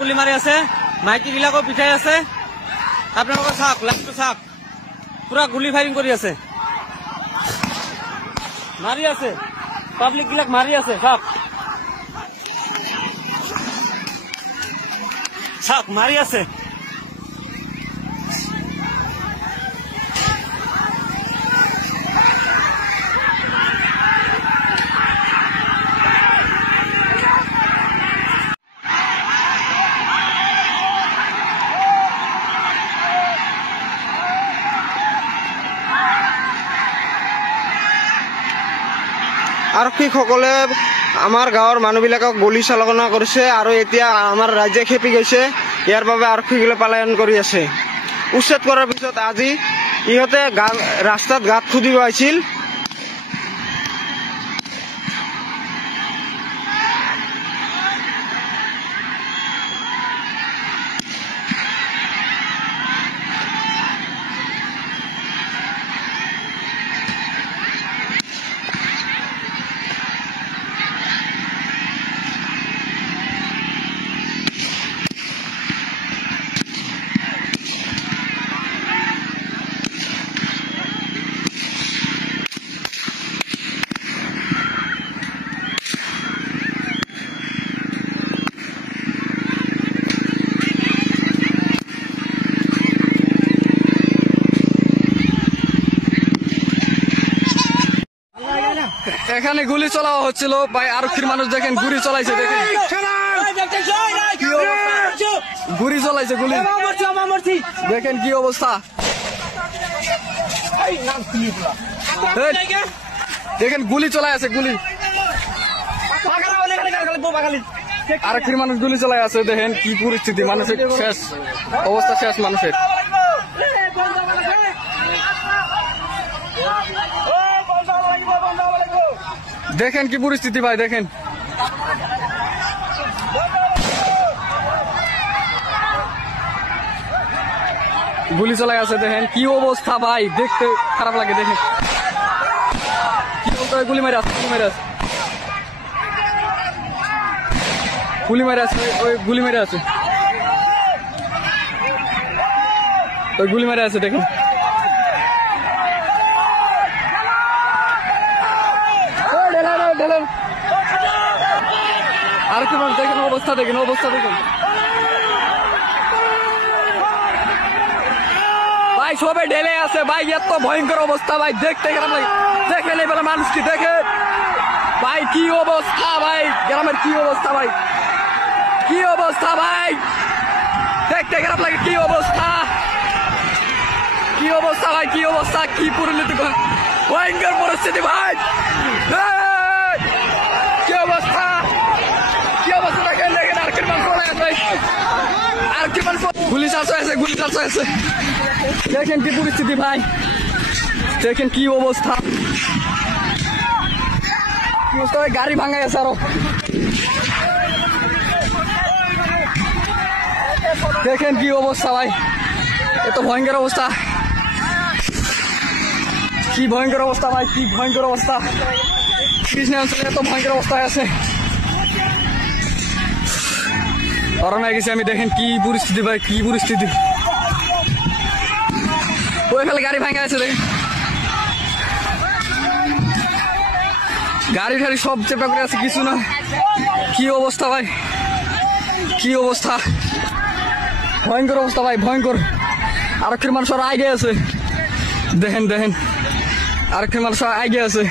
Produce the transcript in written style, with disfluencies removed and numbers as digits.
গুলি মাৰি আছে, মাইকী বিলাকো পিঠাই আছে। আপোনালোকে চাওক, লাইভটো চাওক, পুৰা গুলি ফায়াৰিং কৰি আছে, মাৰি আছে, পাব্লিক বিলাক মাৰি আছে। চাওক চাওক, মাৰি আছে। আৰক্ষীসকলে আমাৰ গাঁৱৰ মানুহবিলাকক গুলী চালনা কৰিছে আৰু এতিয়া আমাৰ ৰাজ্য খেপি গৈছে। ইয়াৰ বাবে আৰক্ষীসকলে পলায়ন কৰি আছে। উচ্ছেদ কৰাৰ পিছত আজি ইহঁতে ৰাস্তাত গাঁত খুদিব আহিছিল। এখানে গুলি চলা হচ্ছিল ভাই, আরক্ষীর মানুষ দেখেন গুলি চলাইছে, দেখেন গুলি চলাইছে, গুলি দেখেন কি অবস্থা, দেখেন গুলি চলাই আছে, গুলি আরক্ষীর মানুষ গুলি চলাই আছে। দেখেন কি পরিস্থিতি, মানুষের শেষ অবস্থা, শেষ মানুষের। দেখেন কি পরিস্থিতি ভাই, দেখেন গুলি চলাই আছে, দেখেন কি অবস্থা ভাই, দেখতে খারাপ লাগে। দেখেন কি বলতে হয়, গুলি মেরে আছে, গুলি মেরে আছে, গুলি মেরে আছে, ওই গুলি মেরে আছে, ওই গুলি মেরে আছে। দেখেন আর কি মানুষ, দেখেন অবস্থা, দেখেন অবস্থা, দেখেন ভাই, সবে ঢেলে আছে ভাই, এত ভয়ঙ্কর অবস্থা ভাই, দেখতে খারাপ লাগে। দেখেন এবার মানুষ কি, দেখেন ভাই কি অবস্থা ভাই, গ্রামের কি অবস্থা ভাই, কি অবস্থা ভাই, দেখতে খারাপ লাগে। কি অবস্থা, কি অবস্থা ভাই, কি অবস্থা, কি পরিণতি, ভয়ঙ্কর পরিস্থিতি ভাই, কি অবস্থা, কি অবস্থা, দেখেন দেখেন আরক্ষীর মানুষ চলে আসে, আরক্ষীর মানুষ গুলি চালছে আছে, গুলি চালছে আছে, দেখেন কি পরিস্থিতি ভাই, দেখেন কি অবস্থা, কি অবস্থা, গাড়ি ভাঙাই আছে আরো, দেখেন কি অবস্থা ভাই, এত ভয়ঙ্কর অবস্থা, কি ভয়ঙ্কর অবস্থা ভাই, কি ভয়ঙ্কর অবস্থা, কৃষ্ণ অঞ্চলে এত ভয়ঙ্কর অবস্থায় আছে, করোনা গেছে আমি। দেখেন কি পরিস্থিতি ভাই, কি পরিস্থিতি, ওই ফেলে গাড়ি ভাঙা আছে, দেখেন গাড়ি ঠাড়ি সব চেপা করে আছে, কিছু না, কি অবস্থা ভাই, কি অবস্থা, ভয়ঙ্কর অবস্থা ভাই, ভয়ঙ্কর। আরক্ষীর মানুষ আগে আছে, দেখেন দেখেন আরক্ষীর মানুষ আগে আছে।